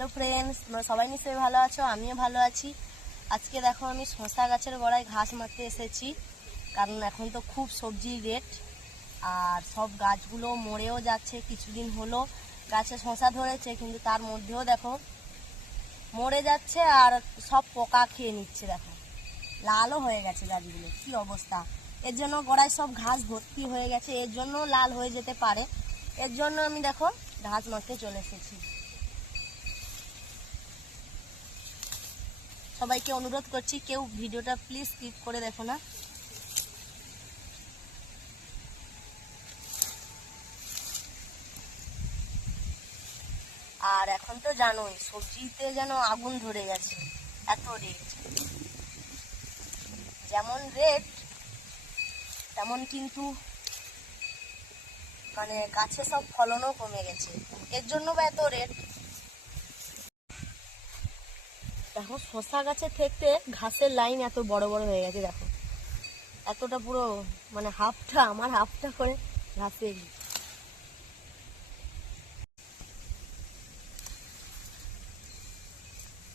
Hello friends সবাই নিশ্চয়ই ভালো আছো, আমিও ভালো আছি। আজকে দেখো আমি শশা গাছের গোড়ায় ঘাস মারতে এসেছি, কারণ এখন তো খুব সবজির রেট আর সব গাছগুলো মরেও যাচ্ছে, কিছুদিন হলো গাছে শশা ধরেছে, কিন্তু তার মধ্যেও দেখো মরে যাচ্ছে আর সব পোকা খেয়ে নিচ্ছে, দেখো। লালও হয়ে গেছে গাছগুলো, কি অবস্থা? এর জন্য গোড়ায় সব ঘাস ভর্তি হয়ে গেছে, এর জন্য লাল হয়ে যেতে পারে। এর জন্য আমি দেখো ঘাস মারতে চলে এসেছি। সবাইকে অনুরোধ করছি, কেউ ভিডিওটা প্লিজ স্কিপ করে দেখো না। আর এখন তো জানোই, সবজিতে যেন আগুন ধরে গেছে, এত রেট যেমন রেট তেমন কিন্তু মানে গাছে সব ফলনও কমে গেছে। এর জন্য বা এত রেট দেখো শশা গাছের থেকে ঘাসের লাইন এত বড় বড় হয়ে গেছে, দেখো। এতটা পুরো মানে হাফটা, আমার হাফটা করে ঘাসের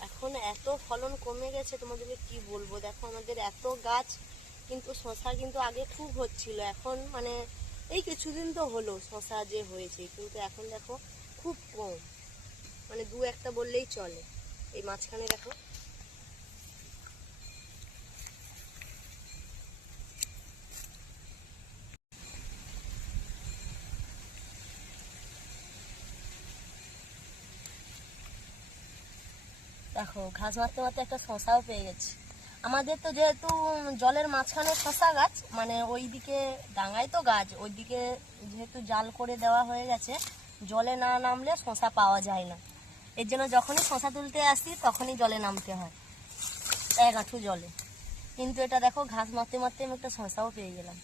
এখন এত ফলন কমে গেছে, তোমাদেরকে কি বলব? দেখো, আমাদের এত গাছ, কিন্তু শশা কিন্তু আগে খুব হচ্ছিল, এখন মানে এই কিছুদিন তো হলো শশা যে হয়েছে, কিন্তু এখন দেখো, খুব কম। মানে দু একটা বললেই চলে। এই মাঝখানে দেখো। দেখো, ঘাস মারতে মারতে একটা শশাও পেয়ে গেছি। আমাদের তো যেহেতু জলের মাঝখানে শশা গাছ মানে ওইদিকে ডাঙায় তো গাছ, ওইদিকে যেহেতু জাল করে দেওয়া হয়ে গেছে, জলে না নামলে শশা পাওয়া যায় না। এর জন্য যখনই শশা তুলতে আসি, তখনই জলে নামতে হয়। এক আঁঠু জলে। কিন্তু এটা দেখো, ঘাস মারতে মারতে আমি একটা শশাও পেয়ে গেলাম।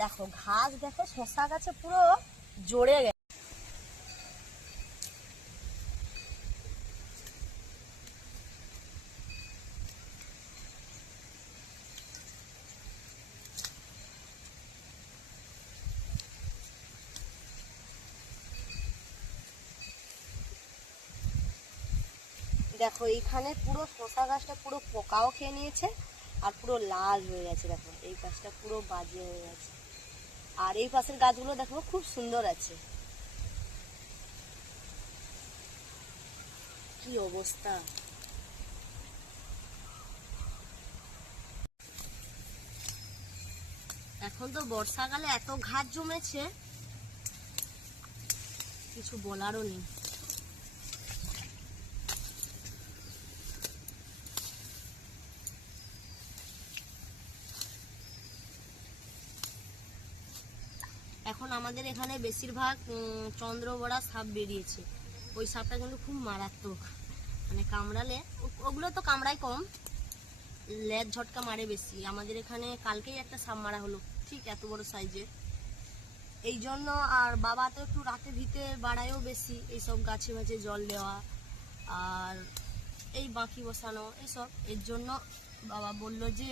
দেখো, ঘাস দেখো, শশা গাছে পুরো জড়ে গেছে। দেখো, এইখানে পুরো শশা গাছটা পুরো পোকাও খেয়ে নিয়েছে আর পুরো লাল হয়ে গেছে, দেখো, এই গাছটা পুরো বাজে হয়ে গেছে। আর এই পাশের গাছগুলো দেখো, খুব সুন্দর আছে। কি অবস্থা? এখন তো বর্ষাকালে এত ঘাস জমেছে, কিছু বলারও নেই। এখন আমাদের এখানে বেশিরভাগ চন্দ্রবড়া সাপ বেরিয়েছে। ওই সাপটা কিন্তু খুব মারাত্মক। মানে কামড়ালে ওগুলো তো কামড়ায় কম। লেজ ঝটকা মারে বেশি। আমাদের এখানে কালকেই একটা সাপ মারা হলো, ঠিক এত বড় সাইজের এই জন্য আর বাবা তো একটু রাতে ভিতে বাড়ায়ও বেশি, এইসব গাছে গাছে জল দেওয়া আর এই বাঁকি বসানো, এইসব। এর জন্য বাবা বলল যে,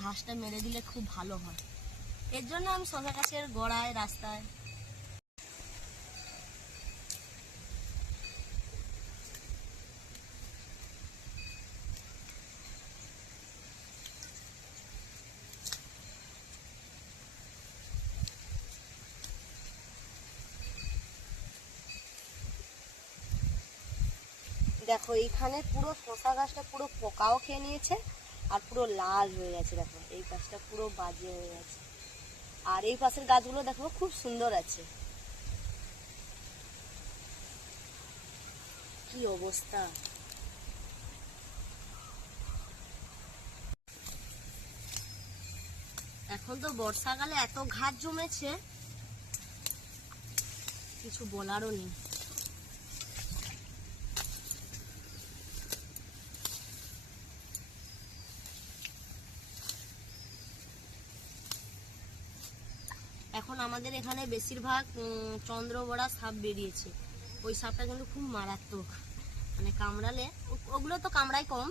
ঘাসটা মেরে দিলে খুব ভালো হয়। এর জন্য আমি শশা গাছের গোড়ায়, রাস্তায়। দেখো, এইখানে পুরো শশা গাছটা পুরো পোকাও খেয়ে নিয়েছে আর পুরো লাল হয়ে গেছে, দেখো। এই গাছটা পুরো বাজে হয়ে গেছে। আর এই পাশের গাছগুলো দেখো, খুব সুন্দর আছে। কি অবস্থা? এখন তো বর্ষাকালে এত ঘাস জমেছে, কিছু বলারও নেই। এখন আমাদের এখানে বেশিরভাগ চন্দ্রবড়া সাপ বেরিয়েছে। ওই সাপটা কিন্তু খুব মারাত্মক। মানে কামড়ালে ওগুলো তো কামড়ায় কম।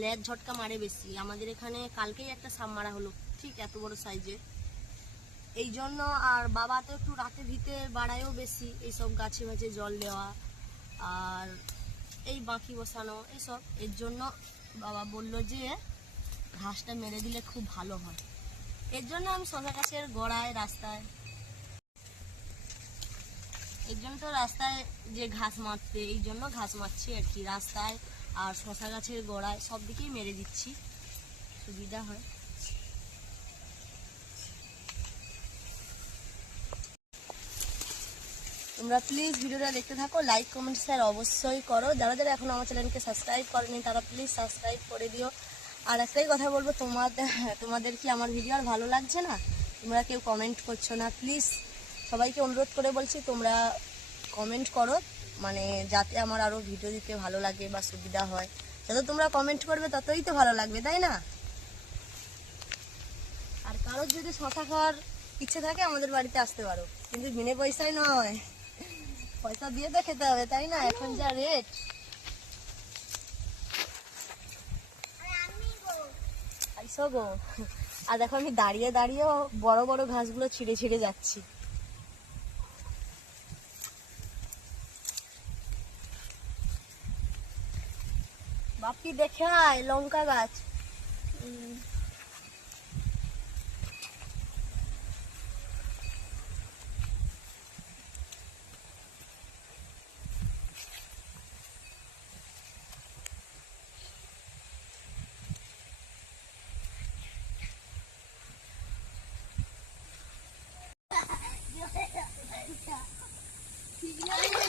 লেজ ঝটকা মারে বেশি। আমাদের এখানে কালকেই একটা সাপ মারা হলো, ঠিক এত বড় সাইজের। এই জন্য আর বাবা তো একটু রাতে ভিতে বাড়ায়ও বেশি, এইসব গাছে গাছে জল দেওয়া, আর এই বাঁকি বসানো, এইসব। এর জন্য বাবা বলল যে, ঘাসটা মেরে দিলে খুব ভালো হয়। এর জন্য আমি শশা গাছের গোড়ায় রাস্তায় এর জন্য তো রাস্তায় যে ঘাস মারতে এই জন্য ঘাস মারছি আর কি, রাস্তায় আর শশা গাছের গোড়ায় সব দিকেই মেরে দিচ্ছি। সুবিধা হয়। তোমরা প্লিজ ভিডিওটা দেখতে থাকো লাইক কমেন্ট শেয়ার অবশ্যই করো। যারা যারা এখন আমার চ্যানেলকে সাবস্ক্রাইব করেনি, তারা প্লিজ সাবস্ক্রাইব করে দিও। আর একটাই কথা বলব তোমাদের তোমাদের কি আমার ভিডিও আর ভালো লাগছে না? তোমরা কেউ কমেন্ট করছ না প্লিজ সবাইকে অনুরোধ করে বলছি, তোমরা কমেন্ট করো মানে যাতে আমার আরও ভিডিও দিতে ভালো লাগে বা সুবিধা হয়। যত তোমরা কমেন্ট করবে, ততই তো ভালো লাগবে, তাই না? আর কারোর যদি শশা খাওয়ার ইচ্ছে থাকে, আমাদের বাড়িতে আসতে পারো। কিন্তু বিনে পয়সায় নয়। পয়সা দিয়ে তো খেতে হবে, তাই না? এখন যা রেট গো। আর দেখো আমি দাঁড়িয়ে দাঁড়িয়েও বড় বড় ঘাসগুলো ছিঁড়ে ছিঁড়ে যাচ্ছি। বাপি, দেখে আয় লঙ্কা গাছ। Yeah.